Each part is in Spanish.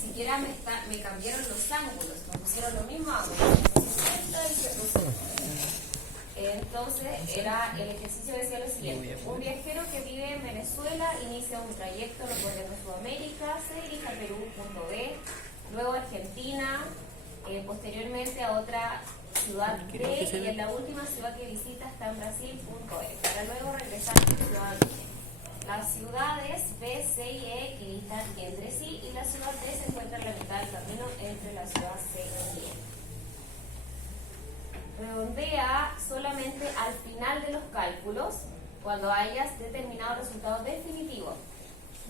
siquiera me cambiaron los ángulos, me pusieron los mismos ángulos, 50 y 70. Entonces, el ejercicio decía lo siguiente: un viajero que vive en Venezuela inicia un trayecto recorriendo Sudamérica, se dirige a Perú, punto B, luego a Argentina, posteriormente a otra ciudad D, y en la última ciudad que visita está en Brasil, punto E, para luego regresar a la ciudad D. Las ciudades B, C y E equidistantes entre sí, y la ciudad D se encuentra en la mitad del camino entre la ciudad C y E. Redondea solamente al final de los cálculos cuando hayas determinado el resultado definitivo,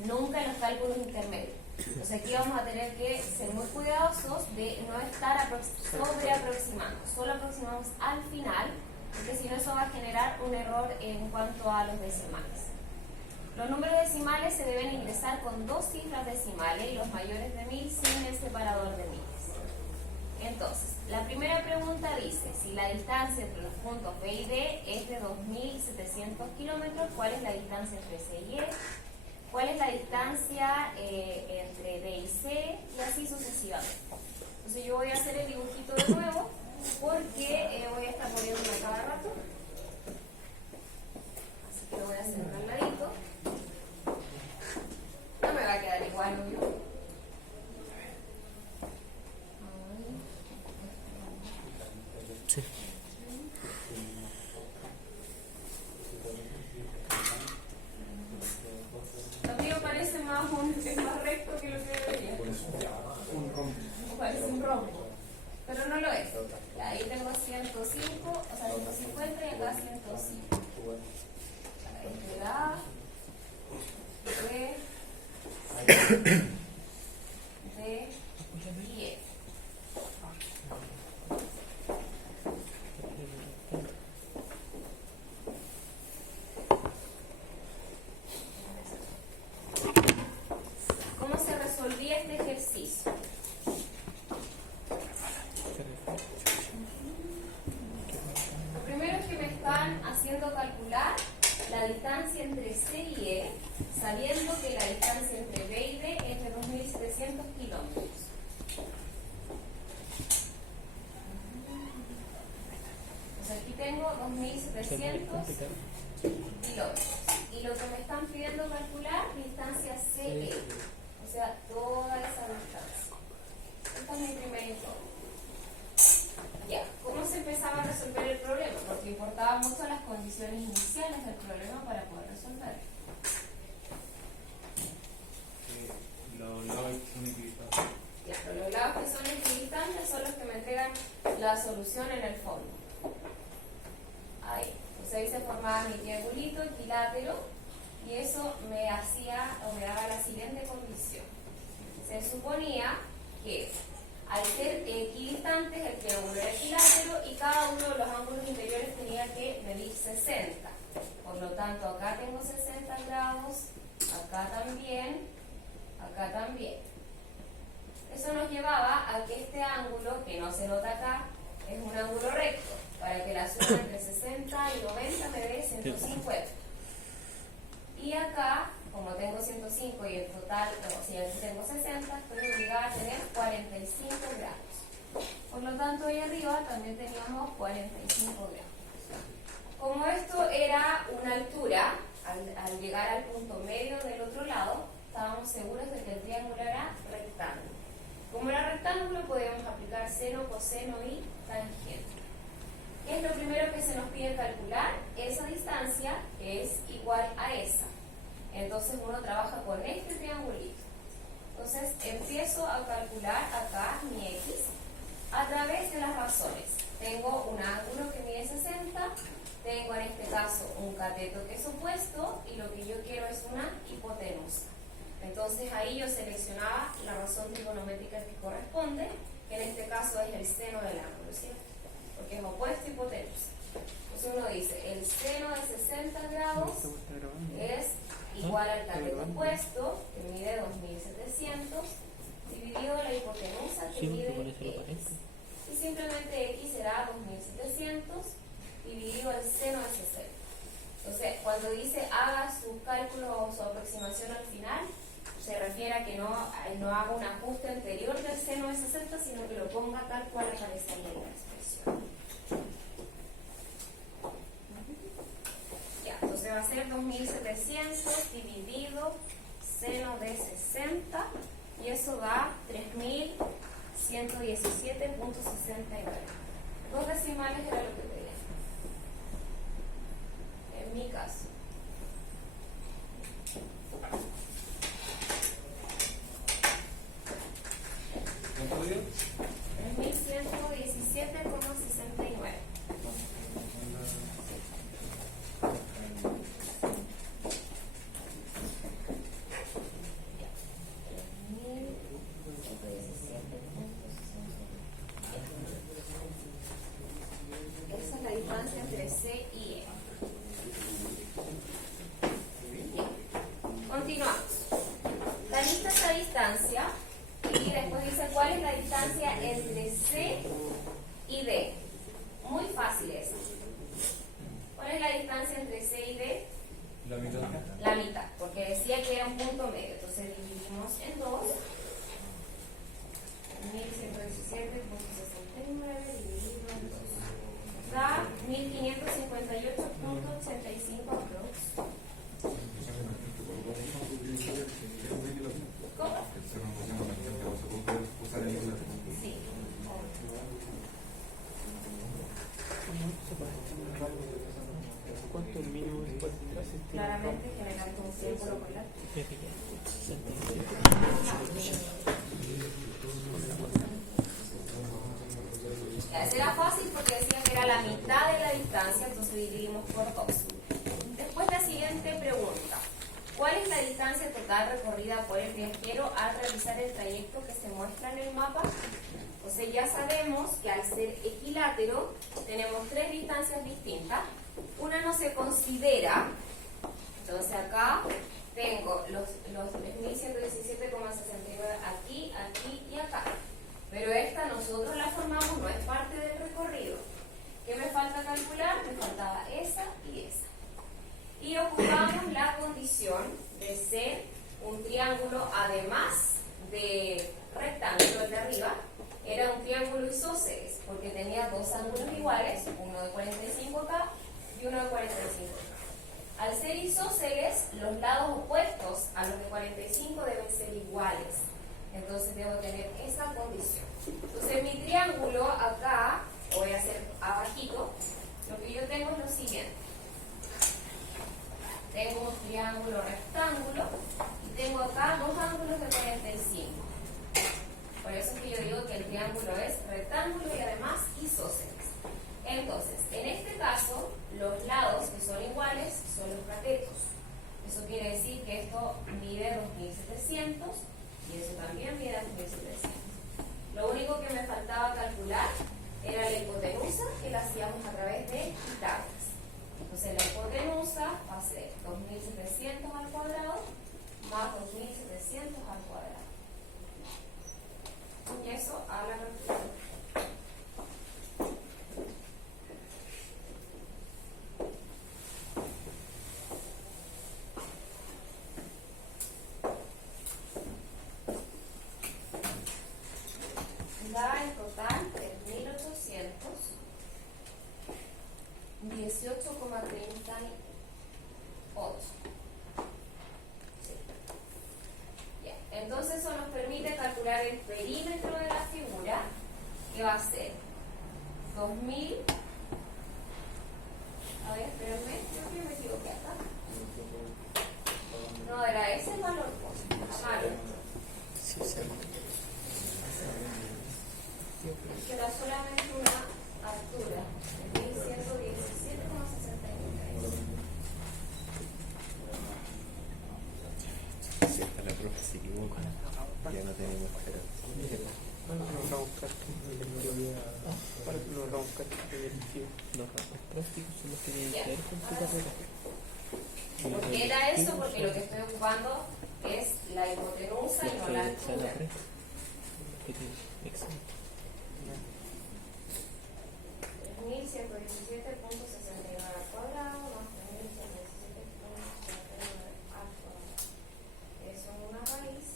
nunca en los cálculos intermedios. Entonces aquí vamos a tener que ser muy cuidadosos de no estar sobreaproximando, solo aproximamos al final, porque si no eso va a generar un error en cuanto a los decimales. Los números decimales se deben ingresar con 2 cifras decimales y los mayores de 1000 sin el separador de miles. Entonces, la primera pregunta dice: si la distancia entre los puntos B y D es de 2700 kilómetros, ¿cuál es la distancia entre C y E? ¿Cuál es la distancia entre D y C? Y así sucesivamente. Entonces yo voy a hacer el dibujito de nuevo porque voy a estar moviéndolo cada rato. Así que lo voy a hacer un ladito. No me va a quedar igual, ¿no? Sí. Lo mío parece más es más recto que lo que debería. Parece un rombo, pero no lo es. Ahí tengo 105, o sea 150 y acá 105. Este da D y E. ¿Cómo se resolvía este ejercicio? Lo primero es que me están haciendo calcular la distancia entre C y E, sabiendo que la distancia entre B y D es de 2700 kilómetros. Entonces aquí tengo 2700 kilómetros. Y lo que me están pidiendo calcular, distancia CE, o sea, toda esa distancia. Esta es mi primera incógnita. Ya, ¿cómo se empezaba a resolver el problema? Porque importaba mucho las condiciones iniciales del problema para poder resolverlo. Los lados son equidistantes. Claro, los lados que son equidistantes son los que me entregan la solución en el fondo. Ahí. Entonces ahí se formaba mi triangulito equilátero y eso me hacía o me daba la siguiente condición. Se suponía que al ser equidistantes el triángulo era equilátero y cada uno de los ángulos interiores tenía que medir 60. Por lo tanto, acá tengo 60 grados, acá también, acá también. Eso nos llevaba a que este ángulo, que no se nota acá, es un ángulo recto, para que la suma entre 60 y 90 me dé 150. Y acá, como tengo 105 y en total, si aquí tengo 60, estoy obligada a tener 45 grados. Por lo tanto, ahí arriba también teníamos 45 grados. Como esto era una altura, al llegar al punto medio del otro lado, estábamos seguros de que el triángulo era rectángulo. Como era rectángulo, podíamos aplicar seno, coseno y tangente. ¿Qué es lo primero que se nos pide calcular? Esa distancia que es igual a esa. Entonces uno trabaja con este triangulito. Entonces empiezo a calcular acá mi X a través de las razones. Tengo un ángulo que mide 60, tengo en este caso un cateto que es opuesto y lo que yo quiero es una hipotenusa. Entonces ahí yo seleccionaba la razón trigonométrica que corresponde, que en este caso es el seno del ángulo, ¿cierto? Porque es opuesto y hipotenusa. Entonces uno dice, el seno de 60 grados es igual al cateto opuesto, que mide 2700, dividido la hipotenusa, que mide X. Y simplemente X será 2700 dividido el seno de 60. Entonces, cuando dice haga su cálculo o su aproximación al final, se refiere a que no haga un ajuste anterior del seno de 60, sino que lo ponga tal cual aparece en la expresión. Ya, entonces va a ser 2700 dividido seno de 60 y eso da 3117.69. 2 decimales era lo que pedía. En mi caso. ¿Cuánto dio? 3117.69. Esa es la distancia entre C y E. Bien. Continuamos. La lista esa distancia y después dice cuál es la distancia entre C y D. Muy fácil eso. ¿Cuál es la distancia entre C y D? La mitad. La mitad, porque decía que era un punto medio. Entonces dividimos en 2. 1117.69 dividido en 2. Da 1558.85 aprox. ¿Cómo? Sí. ¿Cuánto mínimo es por detrás? Claramente generando un círculo por la. Ese era fácil porque decía que era la mitad de la distancia, entonces dividimos por 2. Después la siguiente pregunta. ¿Cuál es la distancia total recorrida por el viajero al realizar el trayecto que se muestra en el mapa? Entonces ya sabemos que al ser equilátero tenemos 3 distancias distintas. Una no se considera, entonces acá tengo los 3117,69 aquí, aquí y acá. Pero esta nosotros la formamos, no es parte del recorrido. ¿Qué me falta calcular? Me faltaba esa y esa. Y ocupamos la condición de ser un triángulo, además de rectángulo, el de arriba, era un triángulo isósceles, porque tenía 2 ángulos iguales, uno de 45 acá y uno de 45 acá. Al ser isósceles, los lados opuestos a los de 45 deben ser iguales. Entonces debo tener esa condición. Entonces mi triángulo acá, lo voy a hacer abajito, lo que yo tengo es lo siguiente. Tengo un triángulo rectángulo y tengo acá 2 ángulos de 45. Por eso es que yo digo que el triángulo es rectángulo y además isósceles. Entonces, en este caso, los lados que son iguales son los catetos. Eso quiere decir que esto mide 2700 y eso también mide 2700. Lo único que me faltaba calcular era la hipotenusa, que la hacíamos a través de Pitágoras. Entonces la hipotenusa va a ser 2700 al cuadrado más 2700 al cuadrado. Y eso a la calculadora. Da en total 3.818,38. Sí. Ya. Entonces eso nos permite calcular el perímetro de la figura, que va a ser 2000. A ver, espérenme, creo que me equivoqué acá. No, era ese el valor. Malo. Sí, sí. Que era solamente una altura de 1117,63. Si hasta la profe se equivoca, ya no tenemos esperanza. Nos vamos a buscar los rasgos prácticos son los que tienen que ver con tu carrera. ¿Por qué era eso? Porque lo que estoy ocupando es la hipotenusa y no la altura. Exacto. 3.117.69 al cuadrado más 3.117.69 al cuadrado. Eso es una raíz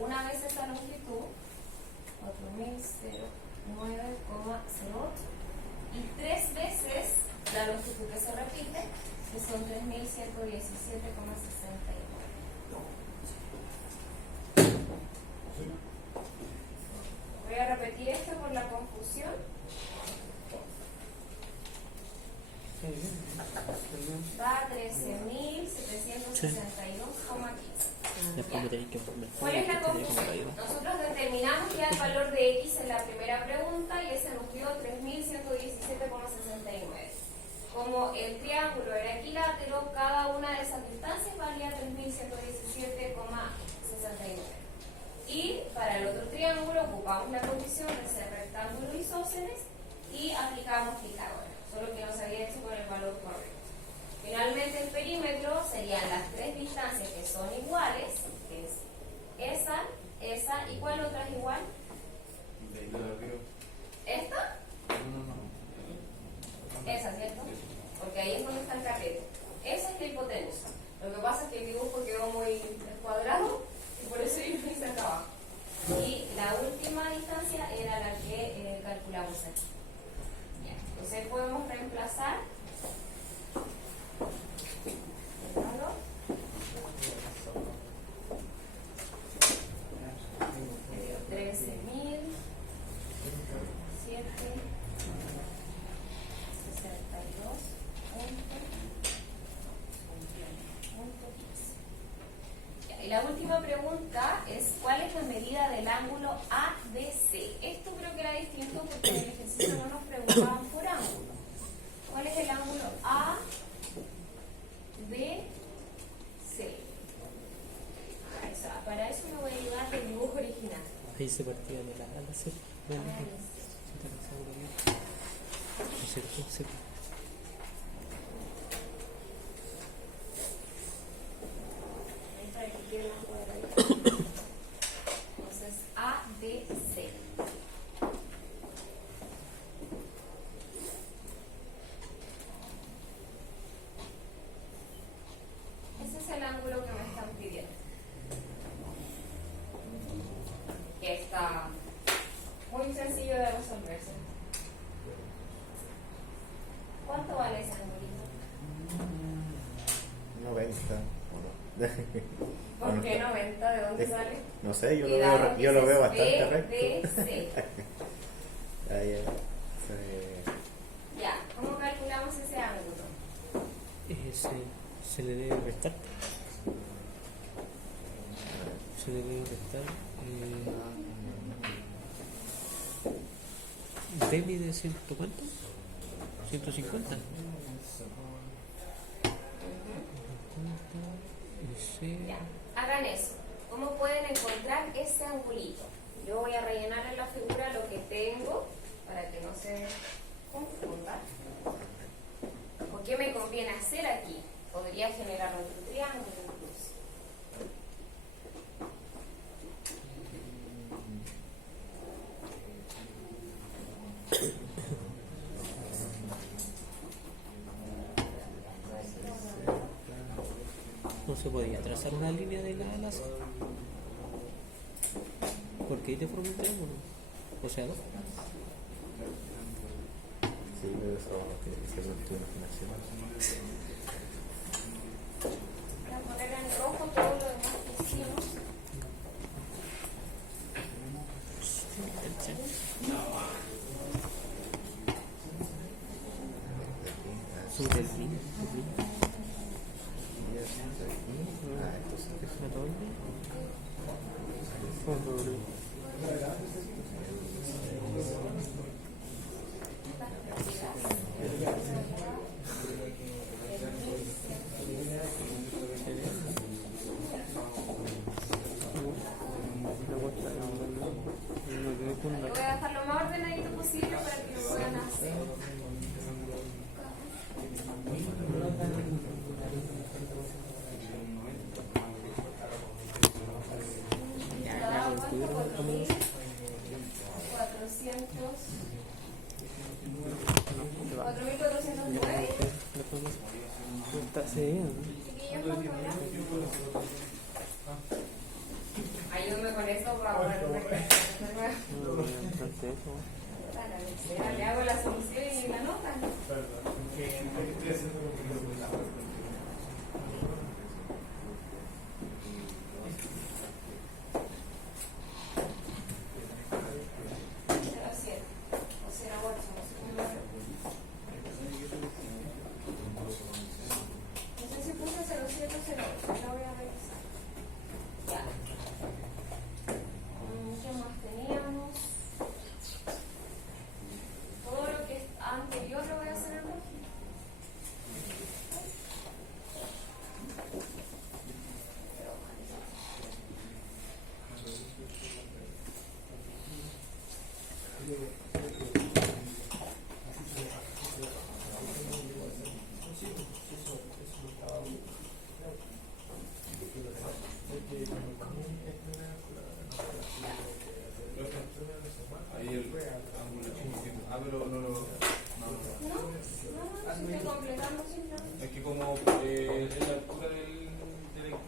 una vez esa longitud, 4009,08, y 3 veces la longitud que se repite, que son 3117,69. Voy a repetir esto por la confusión. Da 13.762,15. Después me tenéis que ¿Cuál es la confusión? Nosotros determinamos ya el valor de x en la primera pregunta y ese nos dio 3.117,69. Como el triángulo era equilátero, cada una de esas distancias valía 3.117,69. Y para el otro triángulo ocupamos la condición de ser rectángulo isósceles y aplicamos Pitágoras, solo que no se había hecho con el valor correcto. Finalmente el perímetro serían las tres distancias que son iguales, que es esa, ¿y cuál otra es igual? ¿Esta? Esa, ¿cierto? Porque ahí es donde está el cateto. Esa es la hipotenusa. Lo que pasa es que el dibujo quedó muy descuadrado y por eso yo lo hice acá abajo. Y la última distancia era la que calculamos aquí. Bien. Entonces podemos reemplazar el valor. Me dio 13.762.15. Y la última pregunta es: ¿cuál es la medida del ángulo ABC? Esto creo que era distinto porque en el ejercicio no nos preguntaban por ángulo. ¿Cuál es el ángulo ABC? Para eso me voy a llevar del dibujo original. Ahí se partía de la ala C. Bueno, Ah, ¿no es cierto? Sí. para que quede más cuadradito. Entonces, ABC. Ese es el ángulo que me están pidiendo. Que está muy sencillo de resolverse. ¿Cuánto vale ese ángulo? 90. ¿Por qué 90? ¿De dónde sale? No sé, yo Cuidado, lo veo ese es bastante recto. BBC. Ahí, Ya, ¿cómo calculamos ese ángulo? Se le debe restar. Se le debe restar. ¿D mide 100 cuánto? 150. Ya, hagan eso. ¿Cómo pueden encontrar ese angulito? Yo voy a rellenar en la figura lo que tengo para que no se confunda. ¿O qué me conviene hacer aquí? Podría generar otro triángulo incluso. No se podía trazar una línea de la ala C. Porque ahí te forma un triángulo. O sea, dos. sí, pero eso tiene que ser una imaginación. Voy a poner en rojo todo lo demás que hicimos. Sobre el fin. Entonces, Voy a dejar lo más ordenadito posible para que lo puedan hacer. Cada uno 4.409. Está bien, ¿no? Chiquillos, ¿con problema? Ayúdame con eso para poner una clase. No, entonces eso. Le hago la solución y la nota. Ahí el ángulo. Ah, pero no lo. Es que como es la altura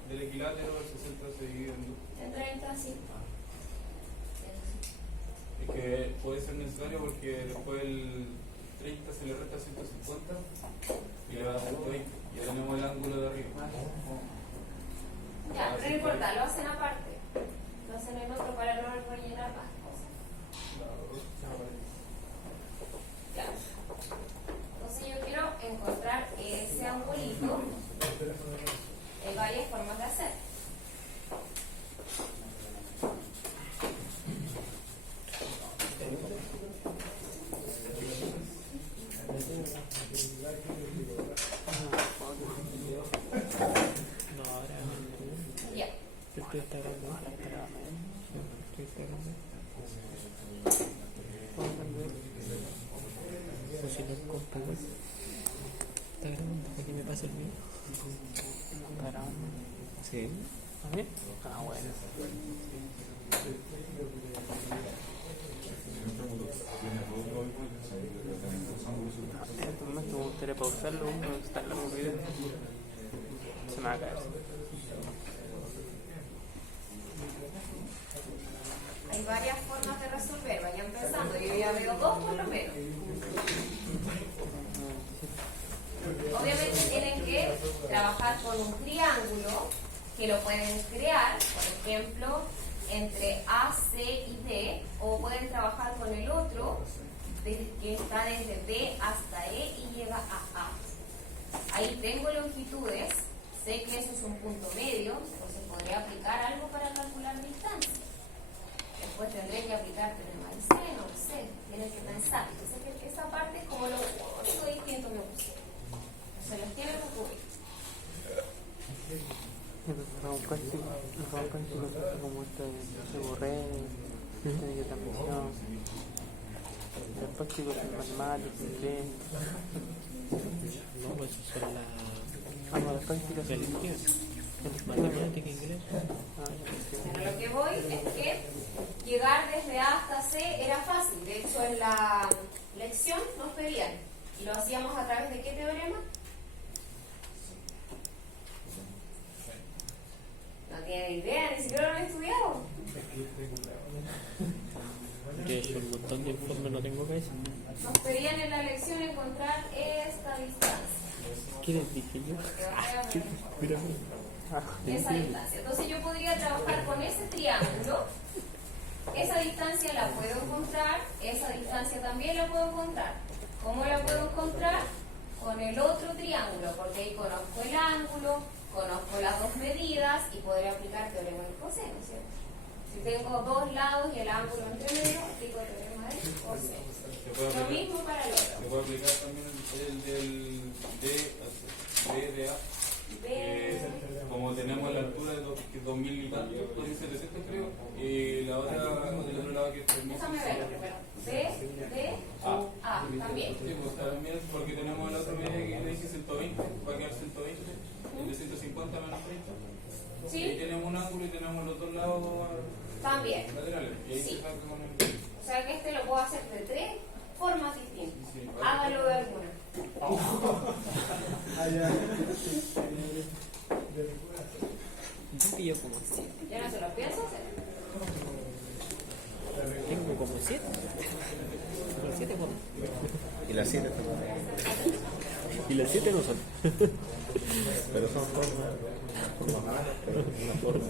del equilátero, el 60 se divide en dos. En 30, sí. Es que puede ser necesario porque después el 30 se le resta 150 y le da 120. Ya tenemos el ángulo de arriba. Ya, pero no importa, lo hacen aparte. Lo hacen en otro para no rellenar más cosas. Ya. Entonces yo quiero encontrar ese angulito. Hay varias formas de hacer. No, ahora. Ya. Esto está grande. Esto está grande. O si no es compu, güey. Está grabando, aquí me pasa el mío. ¿Está grabando? Sí. ¿A ver? Ah, bueno. En este momento me gustaría pausarlo, pero está en largo video. Se me va a caer. Hay varias formas de resolver, vayan pensando. Yo ya veo dos por lo menos. Obviamente tienen que trabajar con un triángulo que lo pueden crear, por ejemplo, entre A, C y D, o pueden trabajar con el otro que está desde B hasta E y llega a A. Ahí tengo longitudes, sé que eso es un punto medio, entonces podría aplicar algo para calcular distancia. Después tendré que aplicar teorema de C, no sé, tienen que pensar. Entonces esa parte es como lo único distinto que puse. Se les tiene que ocurrir. Los prácticos como esto de borré, de transmisión, los prácticos en matemáticas, inglés. No, pues eso son las prácticas selectivas. Matemática, inglés. Bueno, lo que voy es que llegar desde A hasta C era fácil. De hecho, en la lección nos pedían. ¿Y lo hacíamos a través de qué teorema? No tienen idea, ni siquiera lo han estudiado. Yo he hecho un montón de informes, no tengo que decir. Nos pedían en la lección encontrar esta distancia. ¿Qué les dije yo? Mira, Esa distancia. Entonces yo podría trabajar con ese triángulo. Esa distancia la puedo encontrar, esa distancia también la puedo encontrar. ¿Cómo la puedo encontrar? Con el otro triángulo, porque ahí conozco el ángulo, conozco las dos medidas y podré aplicar teorema del coseno, ¿cierto? Si tengo dos lados y el ángulo entre medio, aplico el teorema del coseno. Lo mismo para el otro. Se puede aplicar también el del D de A. Como tenemos la altura de 2000 y tanto, 2700 creo, y la otra del otro lado que es 3000. Déjame verlo primero. D, A, también. Sí, pues también porque tenemos la otra medida que le dije 120, va a quedar 120, el de 150 menos 30. Sí. Y tenemos un ángulo y tenemos los dos lados También. laterales. Y ahí Sí. se saca con el. O sea que este lo puedo hacer de tres formas distintas. Sí. Hágalo de alguna. yo pillo como así. Yo no se lo pienso hacer. las 7 también. Y las 7 no son. Pero son formas malas, pero una forma.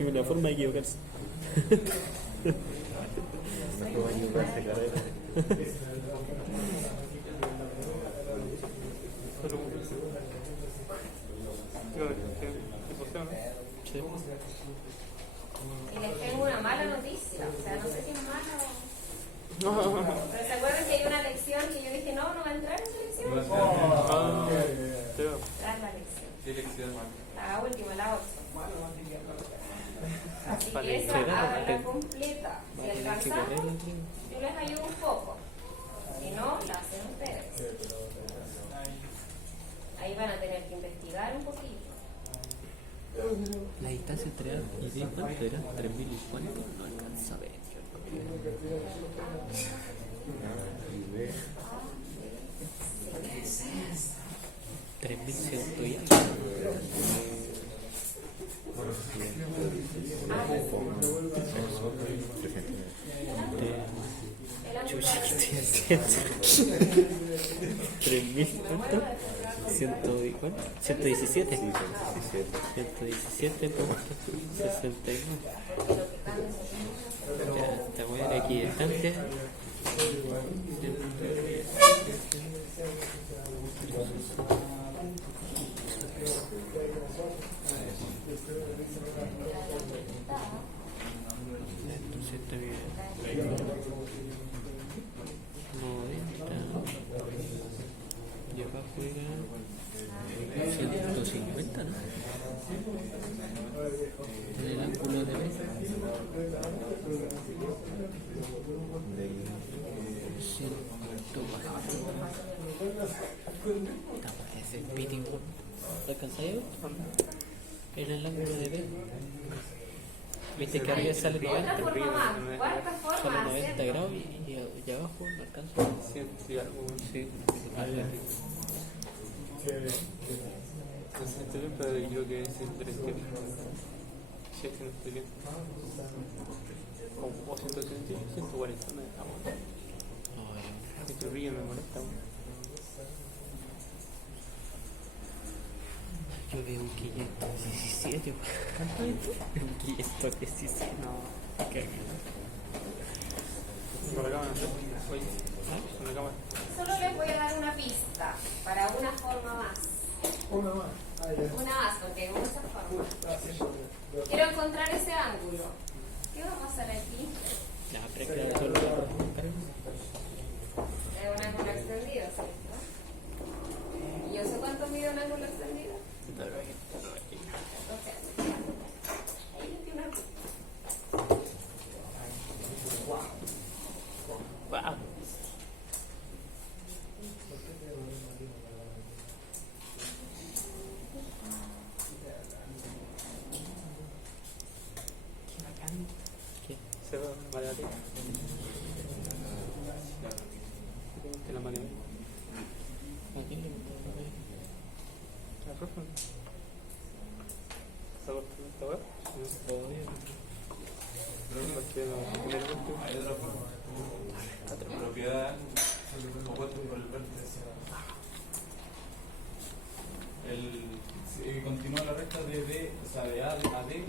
Y una forma de equivocarse. Una forma de equivocarse, careta. Sí. Y les tengo una mala noticia, o sea, no sé si es mala o... Pero ¿se acuerdan que hay una lección que yo dije, no va a entrar en esa lección? Tras la lección. ¿Qué lección? La última, la 8. Así Vale, que esa será, háganla vale. completa. Si Vale, hay que alcanzamos, correr, yo les ayudo un poco. Si no, la hacen ustedes. Ahí van a tener que investigar un poquito. La distancia entre A y B, ¿cuánto era? 3.000 y cuánto, no alcanza a ver. 3.100 y algo. Chucha, ¿qué estoy haciendo? 3.000, ¿cuánto? 117. 117 por 69. Esta weá era equidistante. Entonces está bien. 90. Y acá juega 150, ¿no? En el ángulo de B. 100. Ese pitting. ¿Lo alcanzáis? En el ángulo de B. Viste que arriba sale Y otra 90. forma más, cuarta Sale forma, 90 hacer grados y abajo no alcanza. Sí, algo. Sí. No sé, estoy bien, pero yo creo que es interesante. Si es que no estoy bien. O 130, 140, me dejamos. Este brillo me molesta. Yo veo un 517. ¿Cuánto es esto? Un 517. No, Cagué. con la cámara. Oye, con la cámara. Solo les voy a dar una pista para una forma más. Una más. Una más, porque hay muchas formas. Quiero encontrar ese ángulo. ¿Qué va a pasar aquí? Ya, pero es que solo Es un ángulo extendido, ¿cierto? ¿Y yo sé cuánto mide un ángulo extendido? Entonces, ahí les di una pista. wow. Qué bacán. ¿Qué? Se va la matemática. ¿Te la matemática? ¿A quién le gusta la weá? ¿La profe? ¿Está cortando esta web? Obvio. Porque no tiene gusto. Hay otra forma. Propiedad opuesto por el vértice. Continúa la recta de D, o sea, de A a D,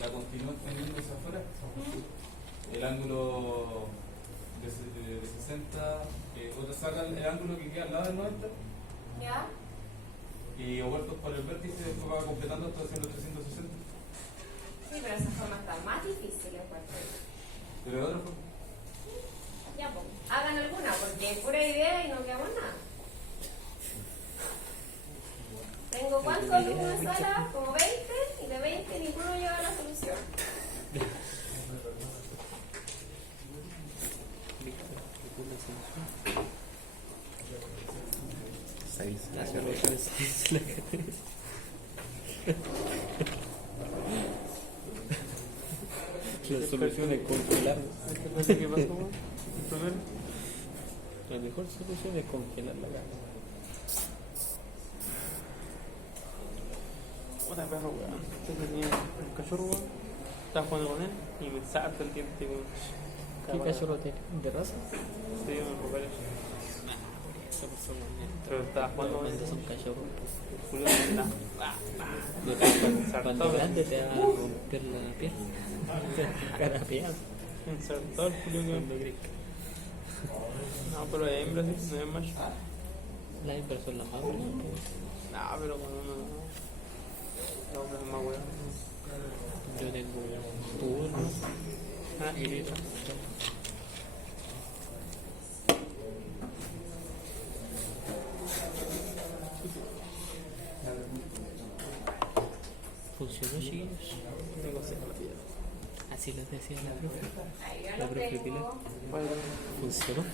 la continúa extendiendo hacia afuera. El ángulo de 60, otra saca el ángulo que queda al lado del 90 ¿Ya? y opuestos por el vértice, después va completando hasta haciendo 360. Sí, pero esas formas están más difíciles, pues. Pero de otra forma. Ya, pues, hagan alguna, porque es pura idea y no quedamos nada. Tengo cuántos alumnos en sala, como 20, y de 20 ninguno lleva la solución. La solución es la que tenés. La solución es congelar. ¿Qué pasó? ¿El primero? La mejor solución es congelar la gana. Otra perro, weón. Yo tenía un cachorro, weón. Estaba jugando con él y me salta el diente, weón. ¿Qué cachorro tiene? ¿De raza? estoy en vocales. Eso por favor. Pero estaba jugando con Cuando son cachorros, Julio está. no te cuando grande te va a romper la pierna. Carapeado. Ensartado el Julio que Cuando crezca. no, pero es hembra, sí, no es macho. Las hembras son las más bonitas. No, pero cuando uno. No, pero es más bueno. Yo tengo turno. Ah, y listo. ¿Funcionó, chiquillos? Tengo que ser rápido. Así les decía la profe. Ahí ya La lo profe Pilar. tengo. ¿Funcionó?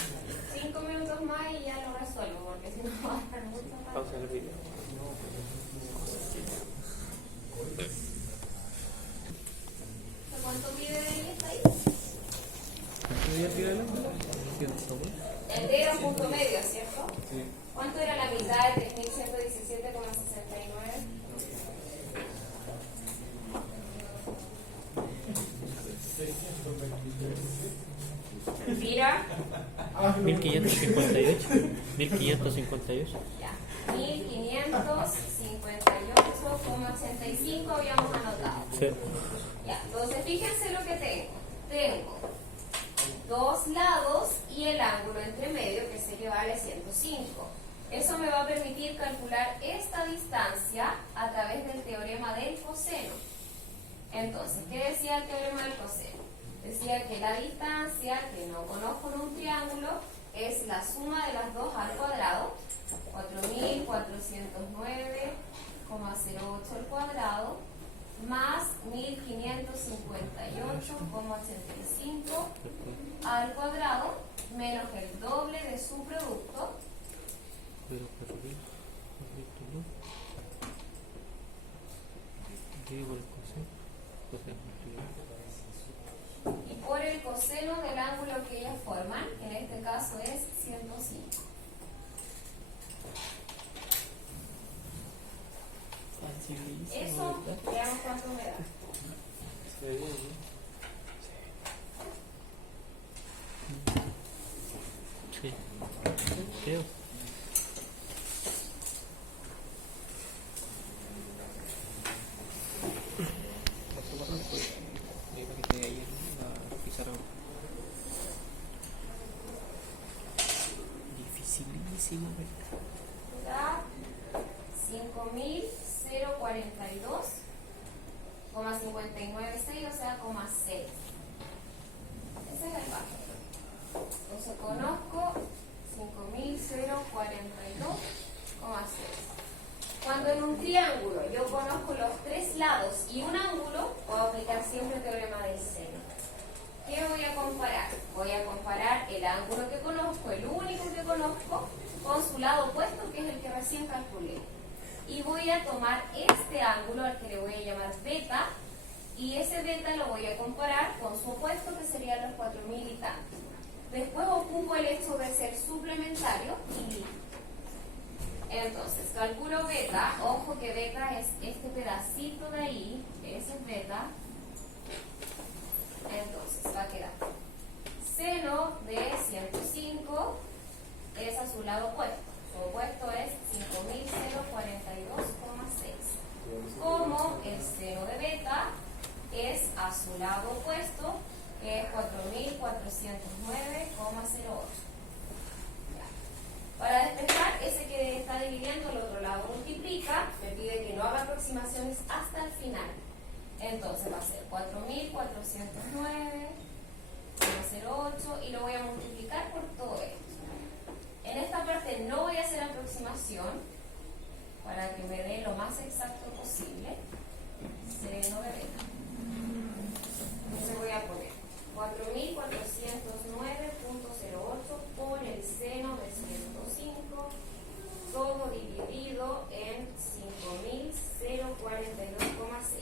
5 minutos más y ya lo resuelvo, porque si no va a estar mucho más. Pausa el video. ¿Cuánto mide de ella está ahí? ¿Cuánto día tira el ángulo? El D era un punto medio, ¿cierto? Sí. ¿Cuánto era la mitad de 3117,69? Mira, 1558. 1558. ya, 1558,85 habíamos anotado. Sí. Ya, entonces fíjense lo que tengo. Tengo dos lados y el ángulo entre medio que se vale 105. Eso me va a permitir calcular esta distancia a través del teorema del coseno. Entonces, ¿qué decía el teorema del coseno? Decía que la distancia que no conozco en un triángulo es la suma de las dos al cuadrado, 4.409,08 al cuadrado, más 1.558,85 al cuadrado, menos el doble de su producto, Pero 4.000. Dividido por el coseno. y por el coseno del ángulo que ellas forman, que en este caso es 105. Facilísimo, Eso, ¿verdad? veamos cuánto me da. Se ve bien, ¿no? Sí. Creo. Dificilísimo, ¿verdad? Da 5.042,596, o sea, 6. Ese es el bajo. Entonces conozco 5.042,6. Cuando en un triángulo yo conozco los tres lados y un ángulo, puedo aplicar siempre el teorema del seno. ¿Qué voy a comparar? Voy a comparar el ángulo que conozco, el único que conozco, con su lado opuesto, que es el que recién calculé. Y voy a tomar este ángulo, al que le voy a llamar beta, y ese beta lo voy a comparar con su opuesto, que serían los 4.000 y tantos. Después ocupo el hecho de ser suplementario y listo. Entonces, calculo beta. Ojo que beta es este pedacito de ahí, ese es beta. Entonces, va a quedar seno de 105 es a su lado opuesto. Su opuesto es 5.042,6. Como el seno de beta es a su lado opuesto, que es 4.409,08. Para despejar, ese que está dividiendo el otro lado multiplica, me pide que no haga aproximaciones hasta el final. Entonces va a ser 4.409,08 y lo voy a multiplicar por todo esto. En esta parte no voy a hacer aproximación para que me dé lo más exacto posible. Seno de beta. Entonces voy a poner 4.409,08 por el seno de 105, todo dividido en 5.042,6.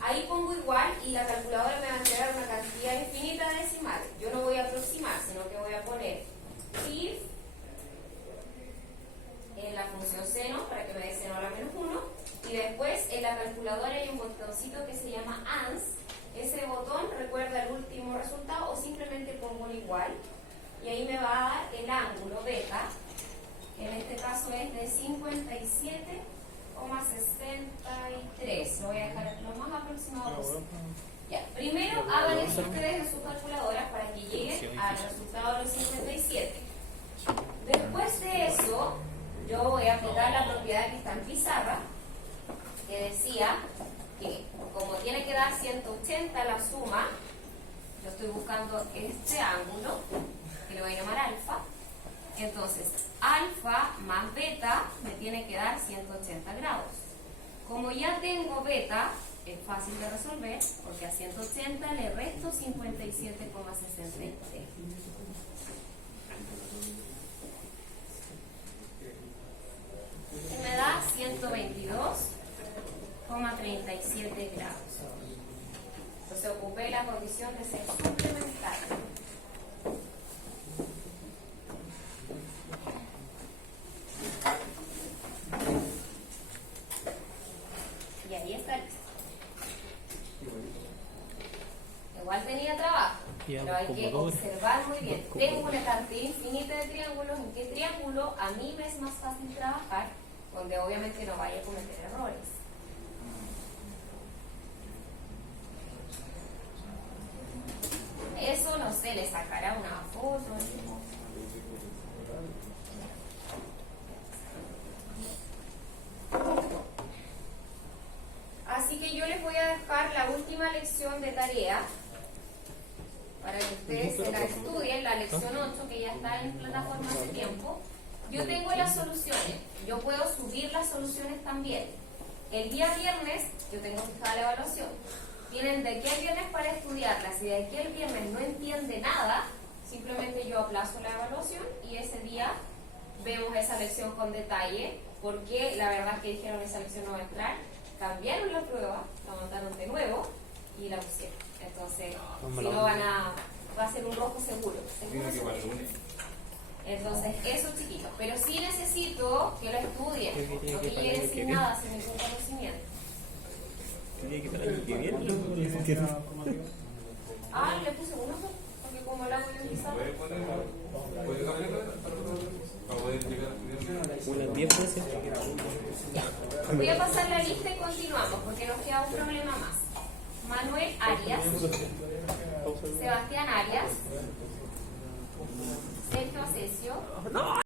Ahí pongo igual y la calculadora me va a entregar una cantidad infinita de decimales. Yo no voy a aproximar, sino que voy a poner if en la función seno para que me dé seno a la menos 1, y después en la calculadora hay un botoncito que se llama ANS. Ese botón recuerda el último resultado, o simplemente pongo un igual y ahí me va a dar el ángulo beta, que en este caso es de 57,63. Lo voy a dejar lo más aproximado posible. Ya, primero hagan eso ustedes en sus calculadoras para que lleguen al resultado de los 57. Después de eso, yo voy a aplicar la propiedad que está en pizarra, que decía que como tiene que dar 180 la suma, yo estoy buscando este ángulo, que lo voy a llamar alfa. Entonces, alfa más beta me tiene que dar 180 grados. Como ya tengo beta, es fácil de resolver, porque a 180 le resto 57,63. Me da 122,37 grados. Entonces ocupé la condición de ser suplementaria. Y ahí está listo. Igual tenía trabajo, pero hay que observar muy bien. Tengo una cantidad infinita de triángulos. ¿En qué triángulo a mí me es más fácil trabajar? Donde obviamente no vaya a cometer errores. Eso, no sé, le sacará una foto. Así que yo les voy a dejar la última lección de tarea para que ustedes se la estudien, la lección 8, que ya está en plataforma hace tiempo. Yo tengo las soluciones, yo puedo subir las soluciones también. El día viernes yo tengo fijada la evaluación. Tienen de aquí al viernes para estudiarla. Si de aquí al viernes no entiende nada, simplemente yo aplazo la evaluación y ese día vemos esa lección con detalle, porque la verdad es que dijeron esa lección no va a entrar, cambiaron la prueba, la montaron de nuevo y la pusieron. Entonces, si no va a ser un rojo seguro. Entonces, eso, chiquitos. Pero sí necesito que lo estudien, no que lleguen sin nada, sin ningún conocimiento. Tenía que para el que viene. Ah, le puse uno, porque como la voy a utilizar. ¿Puede cambiarla para poder llegar a estudiar? Unas 10 veces. Voy a pasar la lista y continuamos, porque nos queda un problema más. Manuel Arias, Sebastián Arias, Sergio Asesio,